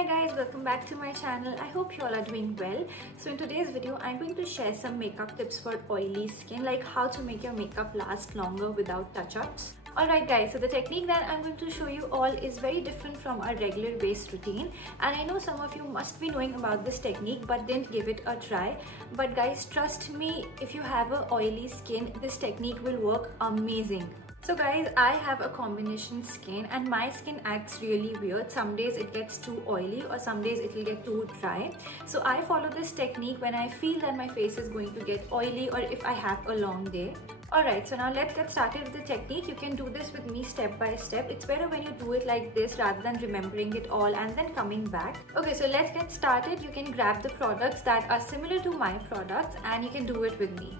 Hi guys, welcome back to my channel. I hope you all are doing well. So in today's video, I'm going to share some makeup tips for oily skin, like how to make your makeup last longer without touch-ups. Alright guys, so the technique that I'm going to show you all is very different from our regular base routine, and I know some of you must be knowing about this technique but didn't give it a try. But guys, trust me, if you have a oily skin, this technique will work amazing. So guys, I have a combination skin and my skin acts really weird. Some days it gets too oily or some days it will get too dry. So I follow this technique when I feel that my face is going to get oily or if I have a long day. Alright, so now let's get started with the technique. You can do this with me step by step. It's better when you do it like this rather than remembering it all and then coming back. Okay, so let's get started. You can grab the products that are similar to my products and you can do it with me.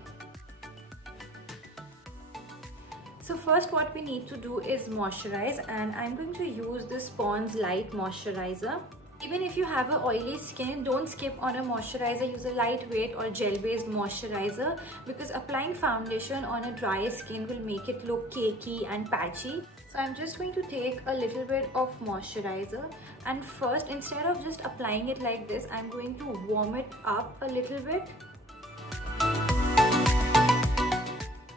So first what we need to do is moisturize, and I'm going to use this Pond's Light Moisturizer. Even if you have an oily skin, don't skip on a moisturizer. Use a lightweight or gel-based moisturizer because applying foundation on a dry skin will make it look cakey and patchy. So I'm just going to take a little bit of moisturizer, and first, instead of just applying it like this, I'm going to warm it up a little bit.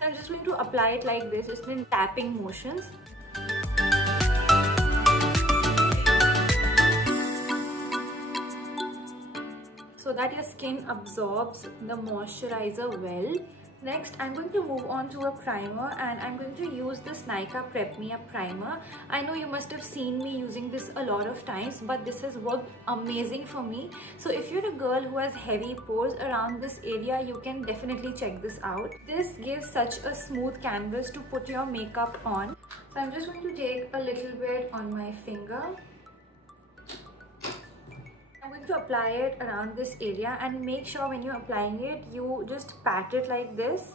I'm just going to apply it like this, just in tapping motions. So that your skin absorbs the moisturizer well. Next, I'm going to move on to a primer, and I'm going to use this Nykaa Prep Me Up primer. I know you must have seen me using this a lot of times, but this has worked amazing for me. So if you're a girl who has heavy pores around this area, you can definitely check this out. This gives such a smooth canvas to put your makeup on. So I'm just going to take a little bit on my finger. I'm going to apply it around this area, and make sure when you're applying it, you just pat it like this.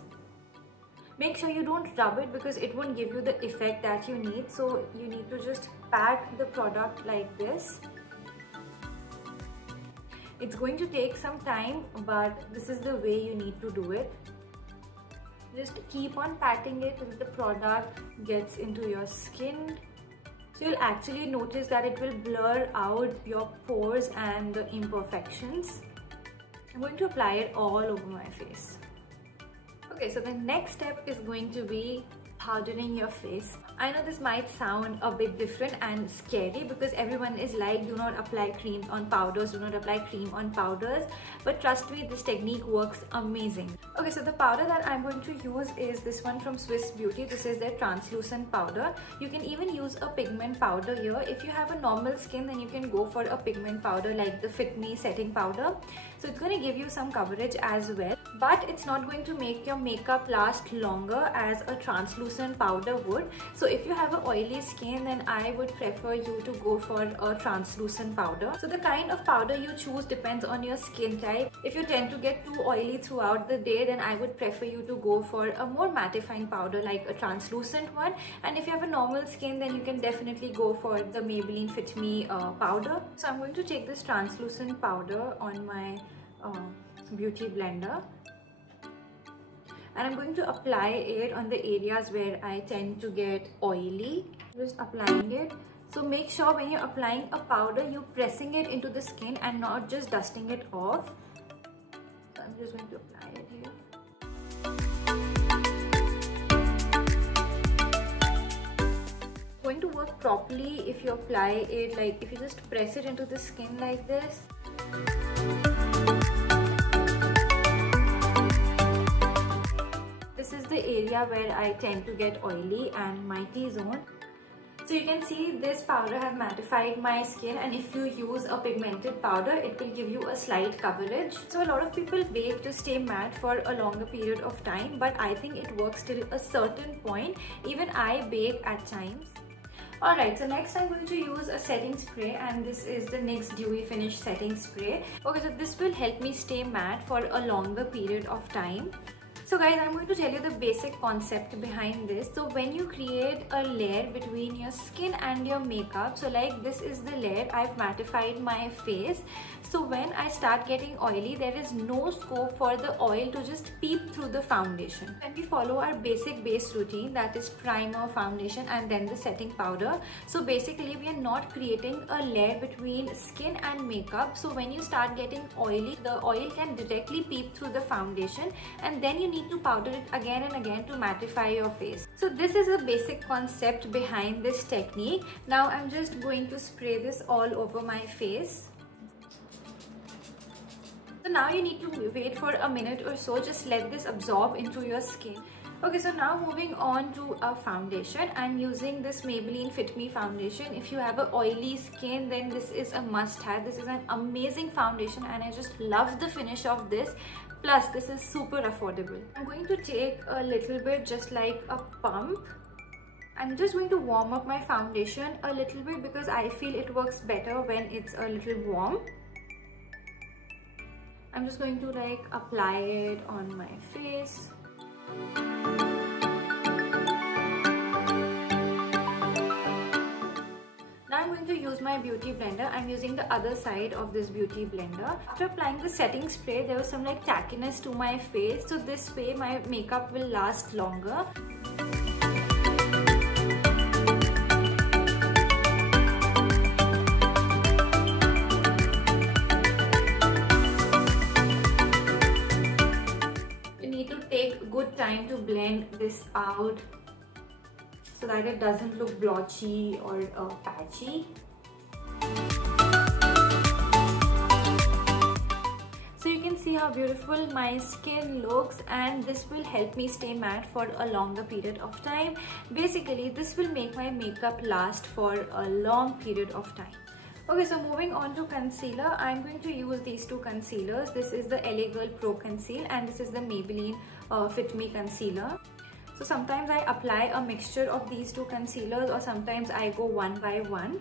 Make sure you don't rub it because it won't give you the effect that you need. So you need to just pat the product like this. It's going to take some time, but this is the way you need to do it. Just keep on patting it till the product gets into your skin. So you'll actually notice that it will blur out your pores and the imperfections. I'm going to apply it all over my face. Okay, so the next step is going to be powdering your face. I know this might sound a bit different and scary because everyone is like, do not apply creams on powders, do not apply cream on powders. But trust me, this technique works amazing. Okay, so the powder that I'm going to use is this one from Swiss Beauty. This is their translucent powder. You can even use a pigment powder here. If you have a normal skin, then you can go for a pigment powder like the Fit Me setting powder. So it's going to give you some coverage as well, but it's not going to make your makeup last longer as a translucent powder would. So if you have an oily skin, then I would prefer you to go for a translucent powder. So the kind of powder you choose depends on your skin type. If you tend to get too oily throughout the day, then I would prefer you to go for a more mattifying powder like a translucent one. And if you have a normal skin, then you can definitely go for the Maybelline Fit Me powder. So I'm going to take this translucent powder on my beauty blender, and I'm going to apply it on the areas where I tend to get oily. Just applying it. So make sure when you're applying a powder, you're pressing it into the skin and not just dusting it off. So I'm just going to apply it here. It's going to work properly if you apply it, like if you just press it into the skin like this. This is the area where I tend to get oily and my T-zone. So you can see this powder has mattified my skin, and if you use a pigmented powder, it will give you a slight coverage. So a lot of people bake to stay matte for a longer period of time, but I think it works till a certain point. Even I bake at times. Alright, so next I'm going to use a setting spray, and this is the NYX Dewy Finish Setting Spray. Okay, so this will help me stay matte for a longer period of time. So guys, I'm going to tell you the basic concept behind this. So when you create a layer between your skin and your makeup, so like this is the layer, I've mattified my face. So when I start getting oily, there is no scope for the oil to just peep through the foundation. When we follow our basic base routine, that is primer, foundation and then the setting powder. So basically we are not creating a layer between skin and makeup. So when you start getting oily, the oil can directly peep through the foundation and then you need to powder it again and again to mattify your face. So this is the basic concept behind this technique. Now I'm just going to spray this all over my face. So now you need to wait for a minute or so, just let this absorb into your skin. Okay, so now moving on to a foundation. I'm using this Maybelline Fit Me foundation. If you have a oily skin, then this is a must-have. This is an amazing foundation and I just love the finish of this. Plus, this is super affordable. I'm going to take a little bit, just like a pump. I'm just going to warm up my foundation a little bit because I feel it works better when it's a little warm. I'm just going to like apply it on my face. Now I'm going to use my beauty blender. I'm using the other side of this beauty blender. After applying the setting spray, there was some like tackiness to my face. So this way my makeup will last longer. Take good time to blend this out so that it doesn't look blotchy or patchy. So you can see how beautiful my skin looks, and this will help me stay matte for a longer period of time. Basically, this will make my makeup last for a long period of time. Okay, so moving on to concealer, I'm going to use these two concealers. This is the LA Girl Pro Conceal and this is the Maybelline Fit Me Concealer. So sometimes I apply a mixture of these two concealers or sometimes I go one by one.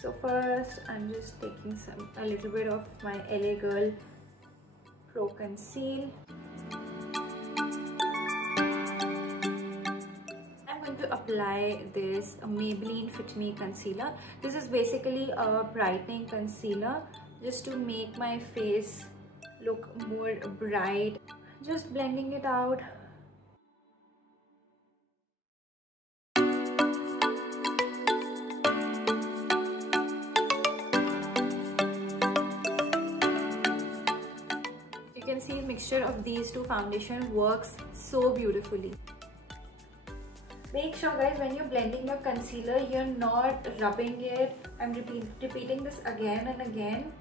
So first I'm just taking a little bit of my LA Girl Pro Conceal. To apply this Maybelline Fit Me concealer. This is basically a brightening concealer just to make my face look more bright. Just blending it out. You can see the mixture of these two foundations works so beautifully. Make sure guys, when you're blending your concealer, you're not rubbing it. I'm repeating this again and again.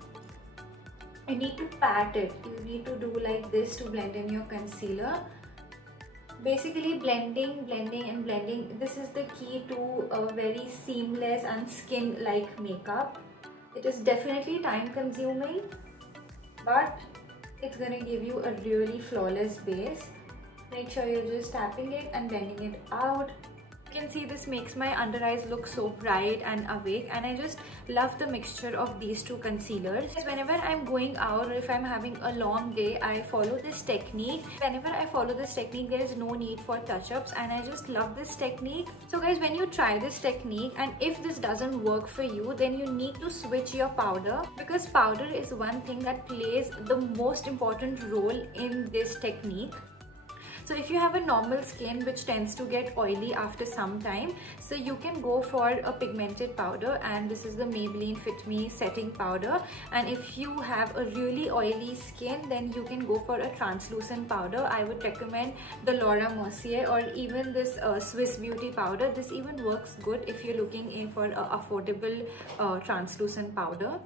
You need to pat it. You need to do like this to blend in your concealer. Basically blending, blending and blending. This is the key to a very seamless and skin-like makeup. It is definitely time consuming, but it's gonna give you a really flawless base. Make sure you're just tapping it and blending it out. You can see this makes my under eyes look so bright and awake, and I just love the mixture of these two concealers. Whenever I'm going out or if I'm having a long day, I follow this technique. Whenever I follow this technique, there is no need for touch-ups and I just love this technique. So guys, when you try this technique and if this doesn't work for you, then you need to switch your powder, because powder is one thing that plays the most important role in this technique. So if you have a normal skin which tends to get oily after some time, so you can go for a pigmented powder, and this is the Maybelline Fit Me setting powder. And if you have a really oily skin, then you can go for a translucent powder. I would recommend the Laura Mercier or even this Swiss Beauty powder. This even works good if you're looking in for an affordable translucent powder.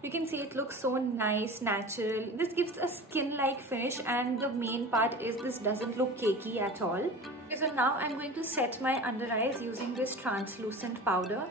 You can see it looks so nice, natural. This gives a skin-like finish, and the main part is this doesn't look cakey at all. Okay, so now I'm going to set my under eyes using this translucent powder.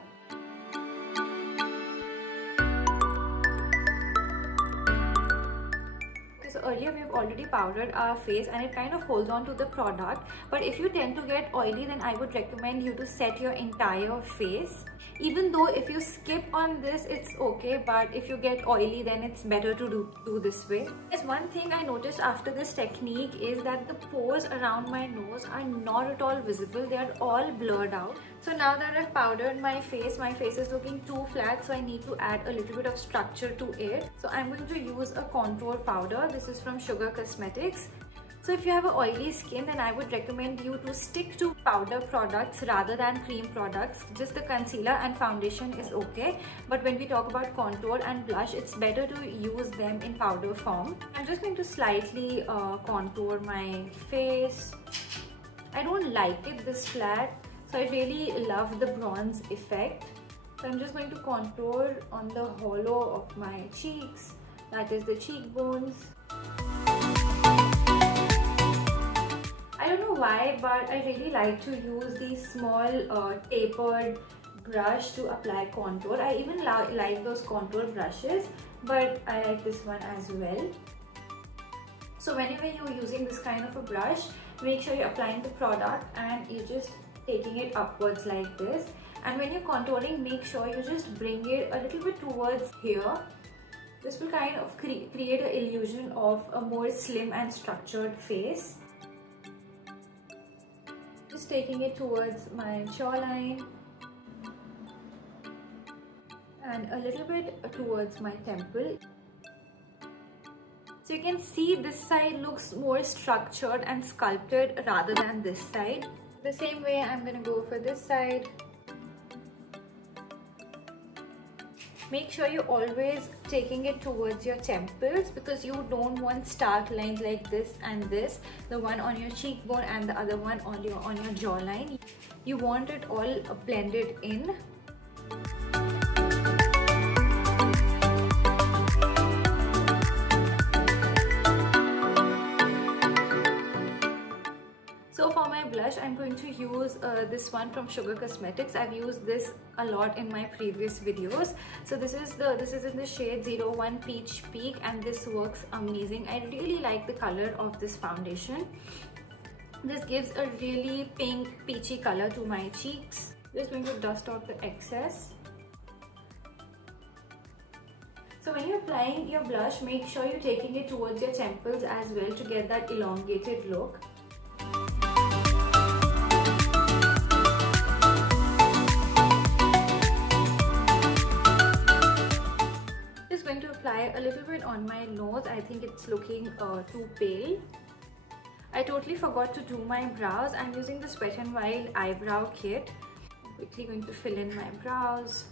Okay, so earlier we have already powdered our face and it kind of holds on to the product. But if you tend to get oily, then I would recommend you to set your entire face. Even though if you skip on this, it's okay, but if you get oily, then it's better to do this way. There's one thing I noticed after this technique is that the pores around my nose are not at all visible. They are all blurred out. So now that I've powdered my face is looking too flat, so I need to add a little bit of structure to it. So I'm going to use a contour powder. This is from Sugar Cosmetics. So if you have an oily skin, then I would recommend you to stick to powder products rather than cream products. Just the concealer and foundation is okay. But when we talk about contour and blush, it's better to use them in powder form. I'm just going to slightly contour my face. I don't like it this flat, so I really love the bronze effect. So I'm just going to contour on the hollow of my cheeks, that is the cheekbones. I don't know why, but I really like to use these small tapered brush to apply contour. I even like those contour brushes, but I like this one as well. So whenever you're using this kind of a brush, make sure you're applying the product and you're just taking it upwards like this. And when you're contouring, make sure you just bring it a little bit towards here. This will kind of create an illusion of a more slim and structured face. Just taking it towards my jawline and a little bit towards my temple. So you can see this side looks more structured and sculpted rather than this side. The same way I'm going to go for this side. Make sure you're always taking it towards your temples, because you don't want stark lines like this and this, the one on your cheekbone and the other one on your jawline. You want it all blended in. So for my blush, I'm going to use this one from Sugar Cosmetics. I've used this a lot in my previous videos. So this is in the shade 01 Peach Peak, and this works amazing. I really like the color of this foundation. This gives a really pink peachy color to my cheeks. Just going to dust off the excess. So when you're applying your blush, make sure you're taking it towards your temples as well to get that elongated look. Going to apply a little bit on my nose. I think it's looking too pale. I totally forgot to do my brows. I'm using the Wet n Wild eyebrow kit. I'm quickly going to fill in my brows.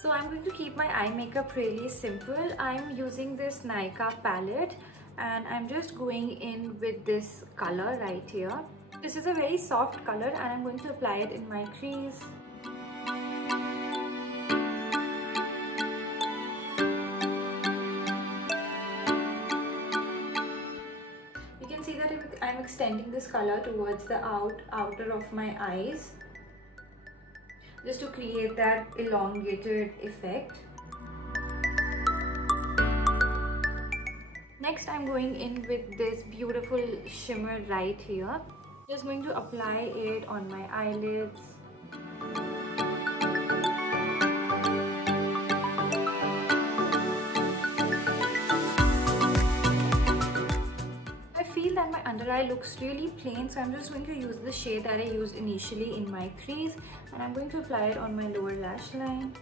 So I'm going to keep my eye makeup really simple. I'm using this Nykaa palette and I'm just going in with this color right here. This is a very soft color and I'm going to apply it in my crease. You can see that I'm extending this color towards the outer of my eyes, just to create that elongated effect. Next, I'm going in with this beautiful shimmer right here. Just going to apply it on my eyelids. I feel that my under eye looks really plain, so I'm just going to use the shade that I used initially in my crease, and I'm going to apply it on my lower lash line.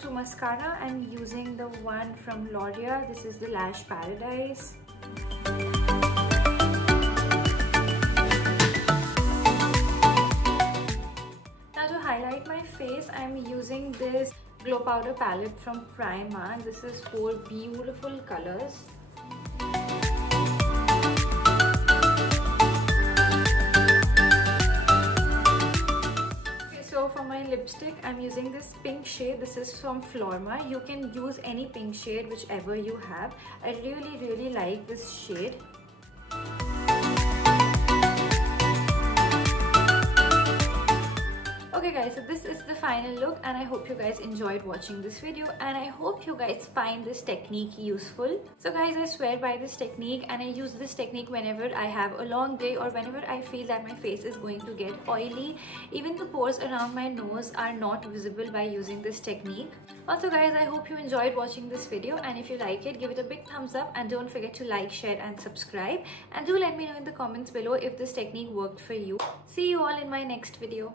To mascara, I'm using the one from L'Oreal. This is the Lash Paradise. Now to highlight my face, I'm using this Glow Powder palette from Primark. This is 4 beautiful colors. For my lipstick, I'm using this pink shade. This is from Florma. You can use any pink shade, whichever you have. I really like this shade. Okay guys, so this is the final look and I hope you guys enjoyed watching this video and I hope you guys find this technique useful. So guys, I swear by this technique and I use this technique whenever I have a long day or whenever I feel that my face is going to get oily. Even the pores around my nose are not visible by using this technique. Also guys, I hope you enjoyed watching this video and if you like it, give it a big thumbs up and don't forget to like, share and subscribe. And do let me know in the comments below if this technique worked for you. See you all in my next video.